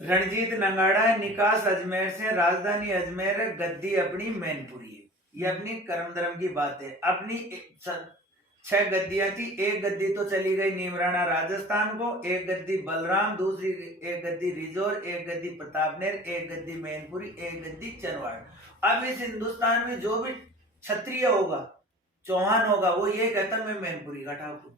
रणजीत नंगाड़ा निकास अजमेर से, राजधानी अजमेर है, गद्दी अपनी मैनपुरी है। ये अपनी कर्म धर्म की बात है। अपनी 6 गद्दियां थी, एक गद्दी तो चली गई नीमराणा राजस्थान को, एक गद्दी बलराम, दूसरी एक गद्दी रिजौर, एक गद्दी प्रतापनेर, एक गद्दी मैनपुरी, एक गद्दी चनवाड़। अब इस हिंदुस्तान में जो भी क्षत्रिय होगा, चौहान होगा, वो ये कहता मैं मैनपुरी का ठाकुर।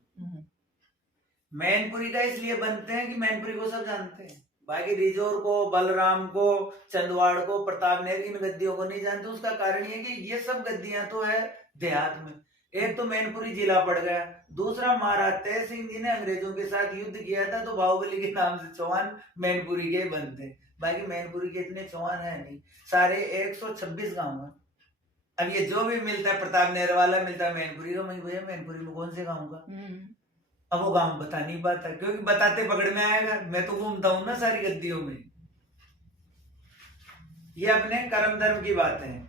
मैनपुरी का इसलिए बनते हैं कि मैनपुरी को सब जानते हैं, बाकी रिजौर को, बलराम को, चंदवाड़ को, प्रतापनेर, इन गद्दियों को नहीं जानते। उसका कारण ये कि ये सब गद्दियां तो है देहात में। एक तो मैनपुरी जिला पड़ गया, दूसरा महाराज तय सिंह जी ने अंग्रेजों के साथ युद्ध किया था, तो बाहुबली के नाम से चौहान मैनपुरी के बनते हैं। बाकी मैनपुरी के इतने चौहान है नहीं, सारे 126 गांव है। अब ये जो भी मिलता है, प्रतापनेर वाला मिलता है मैनपुरी का, मैं भैया मैनपुरी में कौन से गाँव का, अब वो गांव बता नहीं पाता, क्योंकि बताते पकड़ में आएगा। मैं तो घूमता हूं ना सारी गद्दियों में। ये अपने कर्म धर्म की बातें हैं।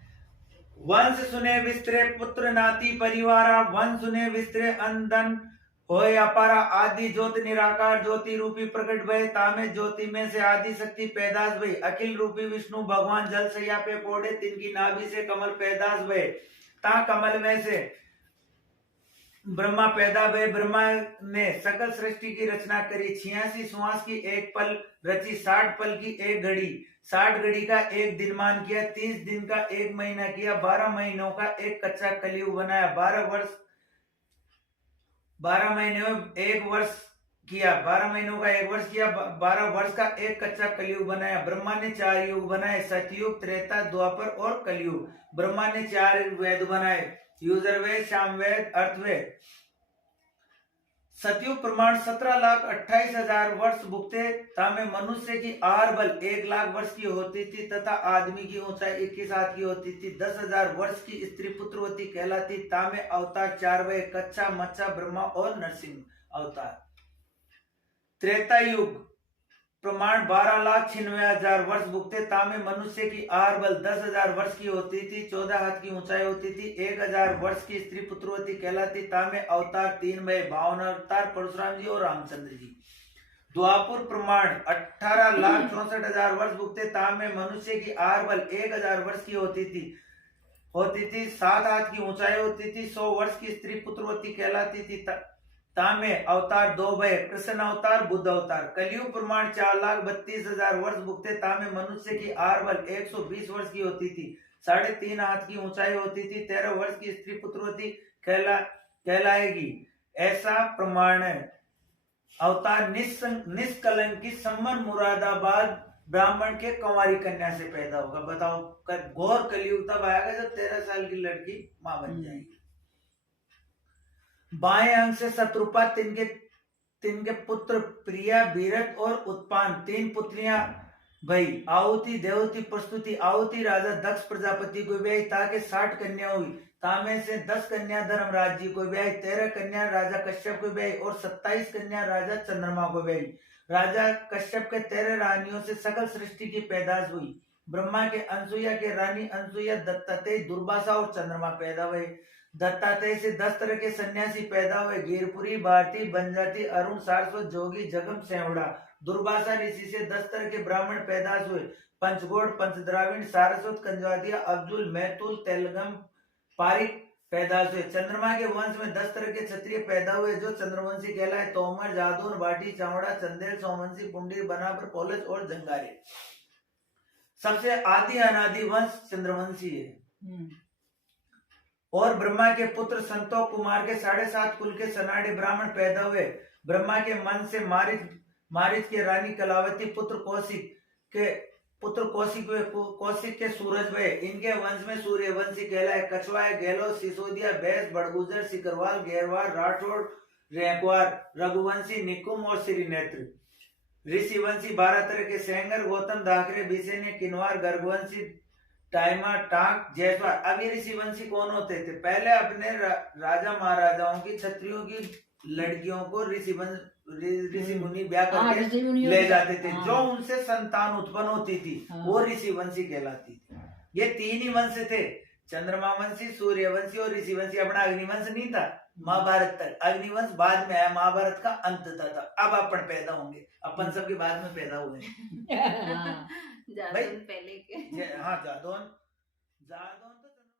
वंश सुने विस्तरे पुत्र नाती परिवारा, वंश सुने विस्तरे अंधन होय अपारा, आदि ज्योति निराकार ज्योति रूपी प्रकट भय, तामे ज्योति में से आदि शक्ति पैदास भई, अखिल रूपी विष्णु भगवान जल सैया पे पोड़े, तिनकी नाभि से कमल पैदास भय, ता कमल में से ब्रह्मा पैदा भय। ब्रह्मा ने सकल सृष्टि की रचना करी, 86 श्वास की एक पल रची, 60 पल की एक घड़ी, 60 घड़ी का एक दिन मान किया, 30 दिन का एक महीना किया, 12 महीनों का एक कच्चा कलयुग बनाया, 12 महीने में एक वर्ष किया, 12 महीनों का एक वर्ष किया, 12 वर्ष का एक कच्चा कलयुग बनाया। ब्रह्मा ने 4 युग बनाए, सतयुग, त्रेता, द्वापर और कलयुग। ब्रह्मा ने 4 वेद बनाए, युजुर्वेद, सामवेद, अर्थवेद। सतयुग प्रमाण 17,28,000 वर्ष भुगते, तामे मनुष्य की आहार बल 1 लाख वर्ष की होती थी, तथा आदमी की ऊंचाई 21 हाथ की होती थी। 10,000 वर्ष की स्त्री पुत्रवती कहलाती, तामे अवतार 4 भय, कच्चा, मच्चा, ब्रह्मा और नरसिंह अवतार। त्रेता युग प्रमाण 12,96,000 वर्ष भुगते, तामे मनुष्य की आहार बल 10,000 वर्ष की होती थी, 14 हाथ की ऊंचाई होती थी। 1,000 वर्ष की स्त्री पुत्रवती कहलाती, तामे अवतार 3 भय, 52 अवतार परशुराम जी और रामचंद्र जी। द्वापुर प्रमाण 18,64,000 वर्ष भुगते, तामे मनुष्य की आहार बल 1,000 वर्ष की होती थी, 7 हाथ की ऊंचाई होती थी। 100 वर्ष की स्त्री पुत्रवती कहलाती थी, तामे अवतार 2 भय, कृष्ण अवतार, बुद्ध अवतार। कलयुग प्रमाण 4,32,000 वर्ष भुगते, तामे मनुष्य की आहार बल 120 वर्ष की होती थी, 3.5 हाथ की ऊंचाई होती थी। 13 वर्ष की स्त्री पुत्रवती कहलाएगी, ऐसा प्रमाण है। अवतार निष्कलंक की सम्मन मुरादाबाद ब्राह्मण के कुंवारी कन्या से पैदा होगा। बताओ, घोर कलयुग तब आएगा जब 13 साल की लड़की मां बन जाएगी। बाएं अंग से शत्रुपा, तिनके पुत्र प्रिया, बीरत और उत्पान, 3 पुत्रियां भई। आहुति देवती प्रस्तुति, आहुति राजा दक्ष प्रजापति को ब्याही, ताकि 60 कन्या हुई, तामे से 10 कन्या धर्मराज जी को ब्याही, 13 कन्या राजा कश्यप को ब्याही और 27 कन्या राजा चंद्रमा को ब्याही। राजा कश्यप के 13 रानियों से सकल सृष्टि की पैदाश हुई। ब्रह्मा के अनसुईया के रानी अनसुईया, दत्तात्रेय, दुर्वासा और चंद्रमा पैदा हुए। दत्तात्रेय से 10 तरह के सन्यासी पैदा हुए, गिरपुरी, भारती, बनजाति, अरुण, सारस्वत, जोगी, जगम, सेवड़ा। दुर्वासा ऋषि से 10 तरह के ब्राह्मण पैदाश हुए, पंचगोड़, पंचद्राविण, सारस्वत, कंजवादिया, अब्दुल, मैतुल, तेलगम, पारिक पैदाश हुए। चंद्रमा के वंश में 10 तरह के क्षत्रिय पैदा हुए, जो चंद्रवंशी कहलाए, तोमर, जादून, भाटी, चावड़ा, चंदेल, सोमवंशी, पुंडीर, बनापर, पोलज और जंगारे। सबसे आदि अनादि वंश चंद्रवंशी है। और ब्रह्मा के पुत्र संतोष कुमार के 7.5 कुल के सनाडे ब्राह्मण पैदा हुए। ब्रह्मा के मन से मारिच के रानी कलावती पुत्र कौशिक के सूरज हुए। इनके वंश में सूर्यवंशी कहलाए, कछवाए, गहलो, सिसोदिया, बैस, बड़गुजर, सिकरवाल, गहरवार, राठौड़, रेंकवार, रघुवंशी, निकुम और श्रीनेत्र। ऋषिवंशी 12 तरह के सेंगर, गौतम, दाखरे, बीसेने, किन्वार, गर्भवंशी, टाइमा, टाक, जयसवाल। अब ये ऋषिवंशी कौन होते थे? पहले अपने राजा महाराजाओं की, क्षत्रियों की लड़कियों को ऋषि मुनि ब्याह करके ले जाते थे। जो उनसे संतान उत्पन्न होती थी वो ऋषिवंशी कहलाती थी। ये 3 ही वंश थे, चंद्रमा वंशी, सूर्यवंशी और ऋषिवंशी। अपना अग्निवंश नहीं था, महाभारत तक, अग्निवंश बाद में आया, महाभारत का अंत था। अब अपन पैदा होंगे, अपन सबके बाद में पैदा हुए। हाँ। भाई जादून पहले के हाँ, जादौन तो